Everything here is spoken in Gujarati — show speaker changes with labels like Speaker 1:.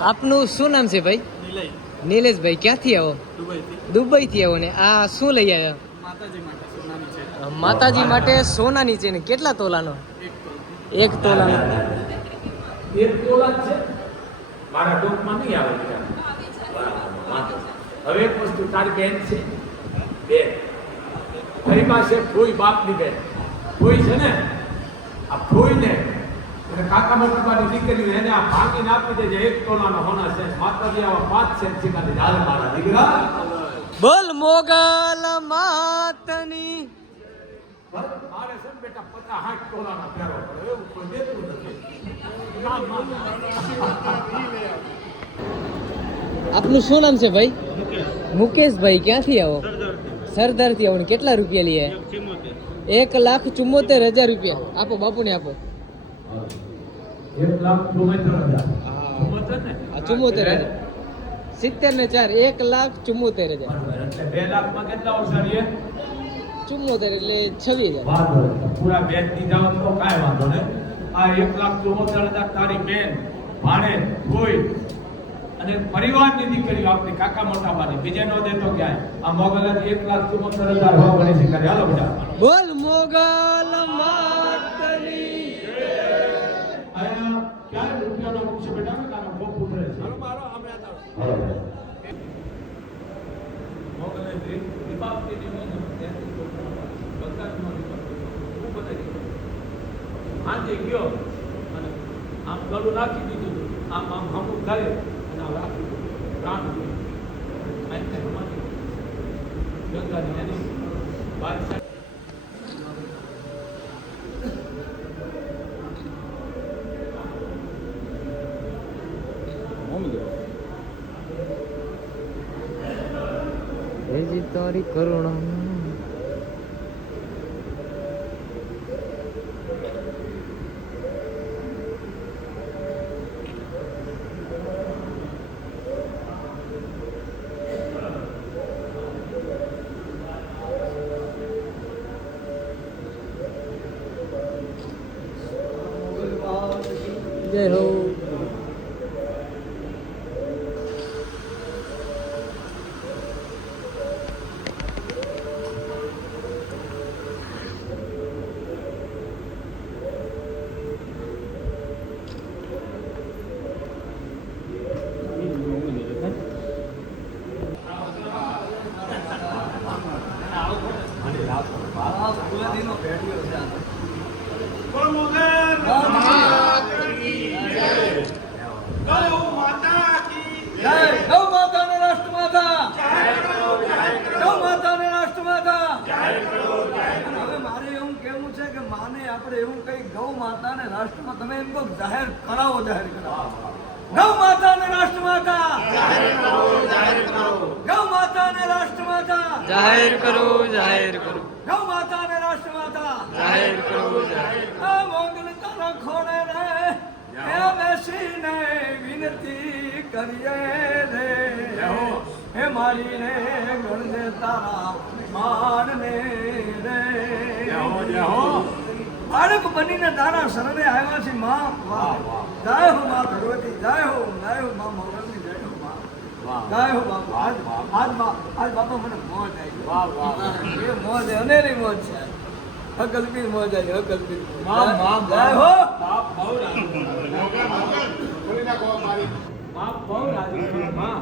Speaker 1: આપનું શું નામ છે ભાઈ? નિલેશભાઈ. ક્યાંથી આવો? દુબઈથી આવો ને. આ શું લઈ આવ્યા? માતાજી માટે સોનાની છે ને કેટલા તોલાનો? એક તોલાનો
Speaker 2: એક તોલા છે. મારા ટૂંકમાં નહીં આવે હવે એક વસ્તુ, તારી બેન છે? બેન. ફરી પાસે ફોઈ બાપની બેન. ફોઈ છે ને? આ ફોઈને અને કાકા મોટાની દીકરી એને આ ભાંગીને આપી દેજે એક તોલાનો હોના છે. માતાજી આવા પાંચ સેન્ટ શીખાડી હાલ મારા દીકરા.
Speaker 1: બોલ મોગલ માતની.
Speaker 2: મારે છે બેટા પચાસ સાઠ તોલાના ફેરો એવું કોઈ દેતું નથી. ના, ના, ના.
Speaker 1: આપનું શું નામ છે ભાઈ? મુકેશભાઈ ક્યાંથી આવો? સરદારથી આવો. ને કેટલા રૂપિયા લઈએ એક લાખ ચુમ્મોતેર હજાર રૂપિયા. આપો બાપુને આપો.
Speaker 2: એક લાખ ચુમ્મોતેર હજાર. ચુમ્મોતેર ને
Speaker 1: આ ચુમ્મોતેર હજાર. સિત્તેર ને ચાર એક લાખ ચુમ્મોતેર હજાર.
Speaker 2: એટલે બે લાખમાં કેટલા ઓછાડીએ
Speaker 1: ચુમ્મોતેર એટલે છવ્વીસ હજાર.
Speaker 2: વાંધો પૂરા બેન દીધા જાવ તો કાંઈ વાંધો નહીં. આ એક લાખ ચુમ્મોતેર હજાર તારી બેન ભાણે કોઈ અને પરિવારની દીકરીઓ આપણી કાકા મોટા બાની બીજે નો દેતો ક્યાંય. આ મોગલ એક લાખ ચુમ્મોતેર હજાર હોવા ગણી શીખાડી હાલો બેટા.
Speaker 1: બોલ મોગલ માતની
Speaker 2: અહીંયા ક્યારે રૂપિયાનો પૂછે બેટા કે તારો બહુ પુત્ર છે હાલો મારો અમે હાલો બેટા. મોગલે દી- દીપાવલી ની મોગલ ત્યાંથી તો બંગાળનો દીપક. ખૂબ બધા દીપક. આજે ગયો અને આમ ગળું નાખી દીધું આમ આમ હમું થાય. ગંગાની બાદશાહ
Speaker 1: હેજી તારી કરુણા. જય હો
Speaker 3: ગૌ માતા ને રાષ્ટ્રમાતા ગૌ માતા ને રાષ્ટ્રમાતા અને હવે મારે એવું કહેવું છે કે માને આપણે એવું કઈ ગૌ માતા ને રાષ્ટ્રમાં તમે એમ કહો જાહેર કરાવો જાહેર કરાવો. ગૌ માતા ને રાષ્ટ્રમાતા ગૌ માતા ને રાષ્ટ્રમાતા
Speaker 1: જાહેર કરો જાહેર કરો.
Speaker 3: ગૌ માતા ને રાષ્ટ્રમાતા
Speaker 1: જાહેર કરો જાહેર
Speaker 3: આ મોગલ તારા ખોડે રે. હે. બેસીને વિનતી કરીએ રે. હે. મારી રે ગણદે તારા માન ને રે બાળક બનીને તારા શરણે આવ્યા છે માં જય હો માં ભગવતી જય હો જય હો માં મોગલની જય હો માં. જય હો બાપુ. આજ આજ બા આજ બાપા મને મોજ આવી. એ મોજ અનેરી મોજ છે. અકલ્પિત મોજ આવી
Speaker 2: અકલ્પિતમાં, માં,
Speaker 3: જય હો.
Speaker 2: બાપ બહુ રાજી. બાપ બહુ રાજી. છે, માં.